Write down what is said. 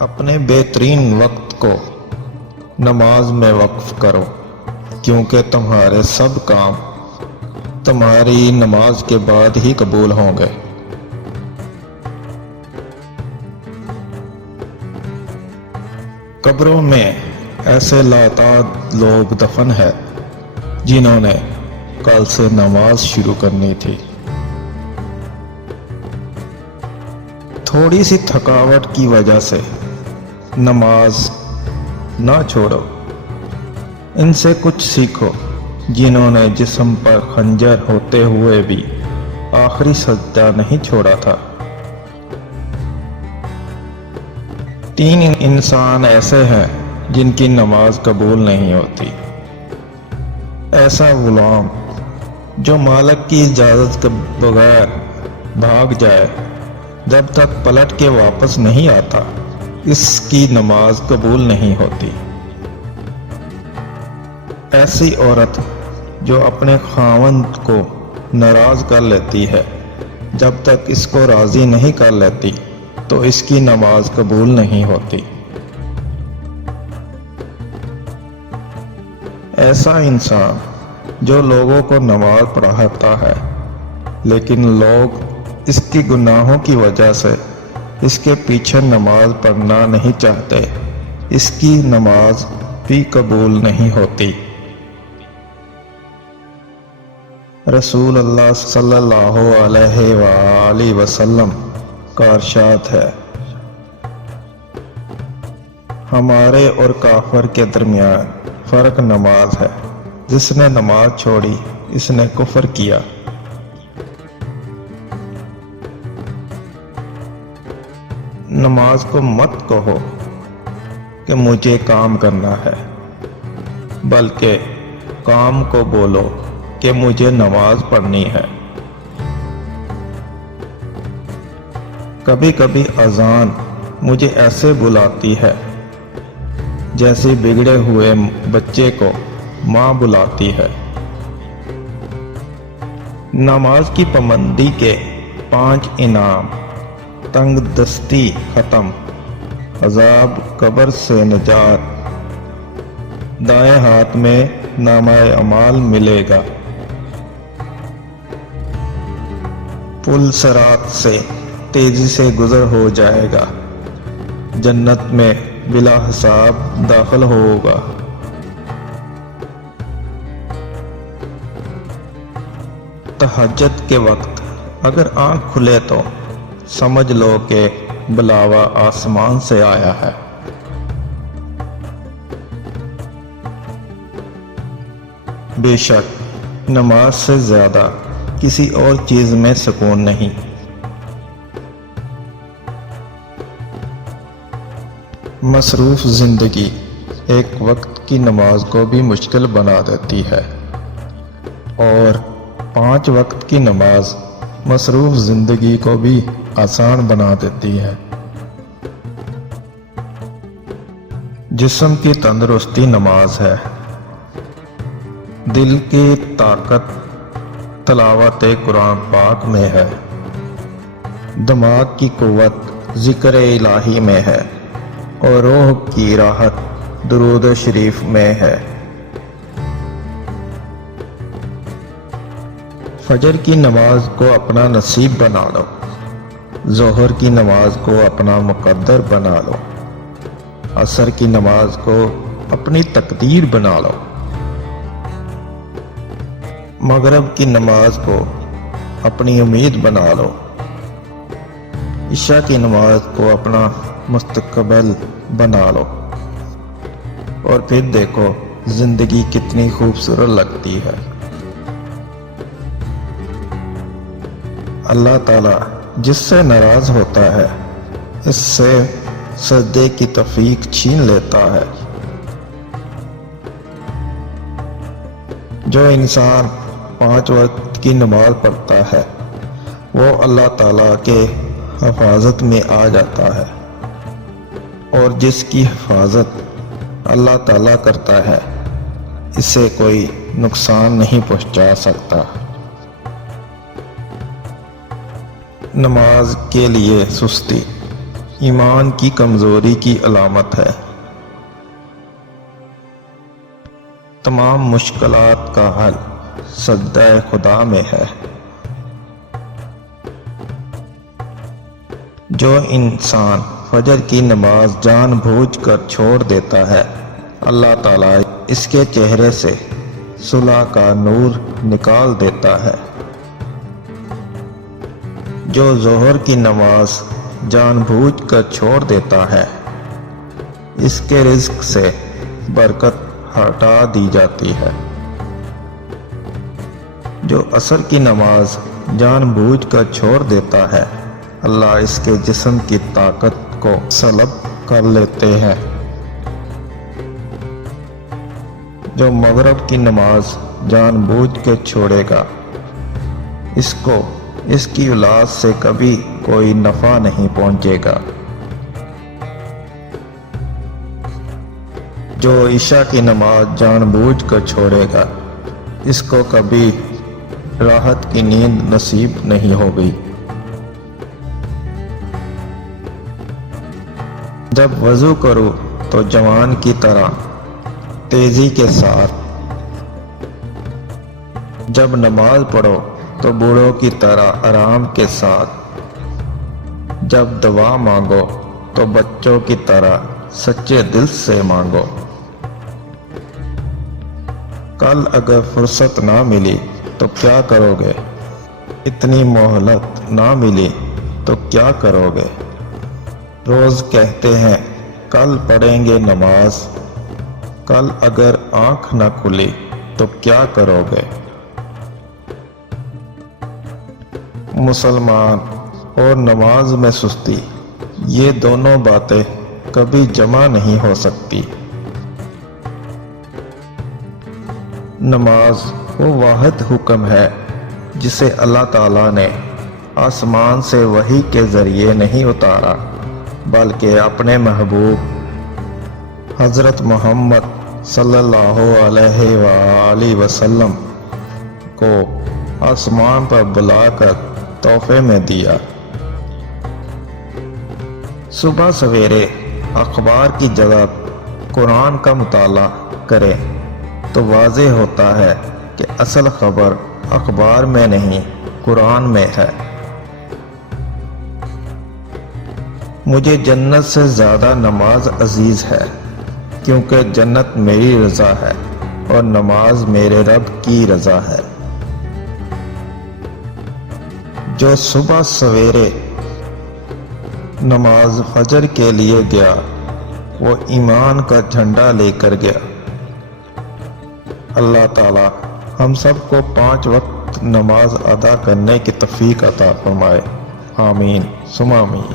اپنے بہترین وقت کو نماز میں وقف کرو، کیونکہ تمہارے سب کام تمہاری نماز کے بعد ہی قبول ہوں گے۔ قبروں میں ایسے لاتعداد لوگ دفن ہیں جنہوں نے کل سے نماز شروع کرنی تھی۔ تھوڑی سی تھکاوٹ کی وجہ سے نماز نہ چھوڑو، ان سے کچھ سیکھو جنہوں نے جسم پر خنجر ہوتے ہوئے بھی آخری سجدہ نہیں چھوڑا تھا۔ 3 انسان ایسے ہیں جن کی نماز قبول نہیں ہوتی۔ ایسا غلام جو مالک کی اجازت کے بغیر بھاگ جائے، جب تک پلٹ کے واپس نہیں آتا، اس کی نماز قبول نہیں ہوتی۔ ایسی عورت جو اپنے خاوند کو ناراض کر لیتی ہے، جب تک اس کو راضی نہیں کر لیتی تو اس کی نماز قبول نہیں ہوتی۔ ایسا انسان جو لوگوں کو نماز پڑھاتا ہے لیکن لوگ اس کی گناہوں کی وجہ سے اس کے پیچھے نماز پڑھنا نہیں چاہتے، اس کی نماز بھی قبول نہیں ہوتی۔ رسول اللہ صلی اللہ علیہ وآلہ وسلم کا ارشاد ہے، ہمارے اور کافر کے درمیان فرق نماز ہے، جس نے نماز چھوڑی اس نے کفر کیا۔ نماز کو مت کہو کہ مجھے کام کرنا ہے، بلکہ کام کو بولو کہ مجھے نماز پڑھنی ہے۔ کبھی کبھی اذان مجھے ایسے بلاتی ہے جیسے بگڑے ہوئے بچے کو ماں بلاتی ہے۔ نماز کی پابندی کے 5 انعام: تنگ دستی ختم، عذاب قبر سے نجات، دائیں ہاتھ میں نامہ اعمال ملے گا، پل صراط سے تیزی سے گزر ہو جائے گا، جنت میں بلا حساب داخل ہوگا۔ تہجد کے وقت اگر آنکھ کھلے تو سمجھ لو کہ بلاوا آسمان سے آیا ہے۔ بے شک نماز سے زیادہ کسی اور چیز میں سکون نہیں۔ مصروف زندگی ایک وقت کی نماز کو بھی مشکل بنا دیتی ہے، اور 5 وقت کی نماز مصروف زندگی کو بھی آسان بنا دیتی ہے۔ جسم کی تندرستی نماز ہے، دل کی طاقت تلاوت قرآن پاک میں ہے، دماغ کی قوت ذکر الہی میں ہے، اور روح کی راحت درود شریف میں ہے۔ فجر کی نماز کو اپنا نصیب بنا لو، ظہر کی نماز کو اپنا مقدر بنا لو، عصر کی نماز کو اپنی تقدیر بنا لو، مغرب کی نماز کو اپنی امید بنا لو، عشاء کی نماز کو اپنا مستقبل بنا لو، اور پھر دیکھو زندگی کتنی خوبصورت لگتی ہے۔ اللہ تعالیٰ جس سے ناراض ہوتا ہے اس سے سجدے کی توفیق چھین لیتا ہے۔ جو انسان 5 وقت کی نماز پڑھتا ہے وہ اللہ تعالیٰ کے حفاظت میں آ جاتا ہے، اور جس کی حفاظت اللہ تعالیٰ کرتا ہے اسے کوئی نقصان نہیں پہنچا سکتا۔ نماز کے لیے سستی ایمان کی کمزوری کی علامت ہے۔ تمام مشکلات کا حل سجدہ خدا میں ہے۔ جو انسان فجر کی نماز جان بوجھ کر چھوڑ دیتا ہے، اللہ تعالیٰ اس کے چہرے سے صلح کا نور نکال دیتا ہے۔ جو ظہر کی نماز جان بوجھ کر چھوڑ دیتا ہے، اس کے رزق سے برکت ہٹا دی جاتی ہے۔ جو عصر کی نماز جان بوجھ کر چھوڑ دیتا ہے، اللہ اس کے جسم کی طاقت کو سلب کر لیتے ہیں۔ جو مغرب کی نماز جان بوجھ کے چھوڑے گا، اس کو اس کی اولاد سے کبھی کوئی نفع نہیں پہنچے گا۔ جو عشاء کی نماز جان بوجھ کر چھوڑے گا، اس کو کبھی راحت کی نیند نصیب نہیں ہوگی۔ جب وضو کرو تو جوان کی طرح تیزی کے ساتھ، جب نماز پڑھو تو بوڑھوں کی طرح آرام کے ساتھ، جب دعا مانگو تو بچوں کی طرح سچے دل سے مانگو۔ کل اگر فرصت نہ ملی تو کیا کرو گے؟ اتنی مہلت نہ ملی تو کیا کرو گے؟ روز کہتے ہیں کل پڑھیں گے نماز، کل اگر آنکھ نہ کھلی تو کیا کرو گے؟ مسلمان اور نماز میں سستی، یہ دونوں باتیں کبھی جمع نہیں ہو سکتی۔ نماز وہ واحد حکم ہے جسے اللہ تعالیٰ نے آسمان سے وحی کے ذریعے نہیں اتارا، بلکہ اپنے محبوب حضرت محمد صلی اللہ علیہ وآلہ وسلم کو آسمان پر بلا کر تحفے میں دیا۔ صبح سویرے اخبار کی جگہ قرآن کا مطالعہ کریں تو واضح ہوتا ہے کہ اصل خبر اخبار میں نہیں، قرآن میں ہے۔ مجھے جنت سے زیادہ نماز عزیز ہے، کیونکہ جنت میری رضا ہے اور نماز میرے رب کی رضا ہے۔ جو صبح سویرے نماز فجر کے لیے گیا، وہ ایمان کا جھنڈا لے کر گیا۔ اللہ تعالی ہم سب کو 5 وقت نماز ادا کرنے کی توفیق عطا فرمائے، آمین ثم آمین۔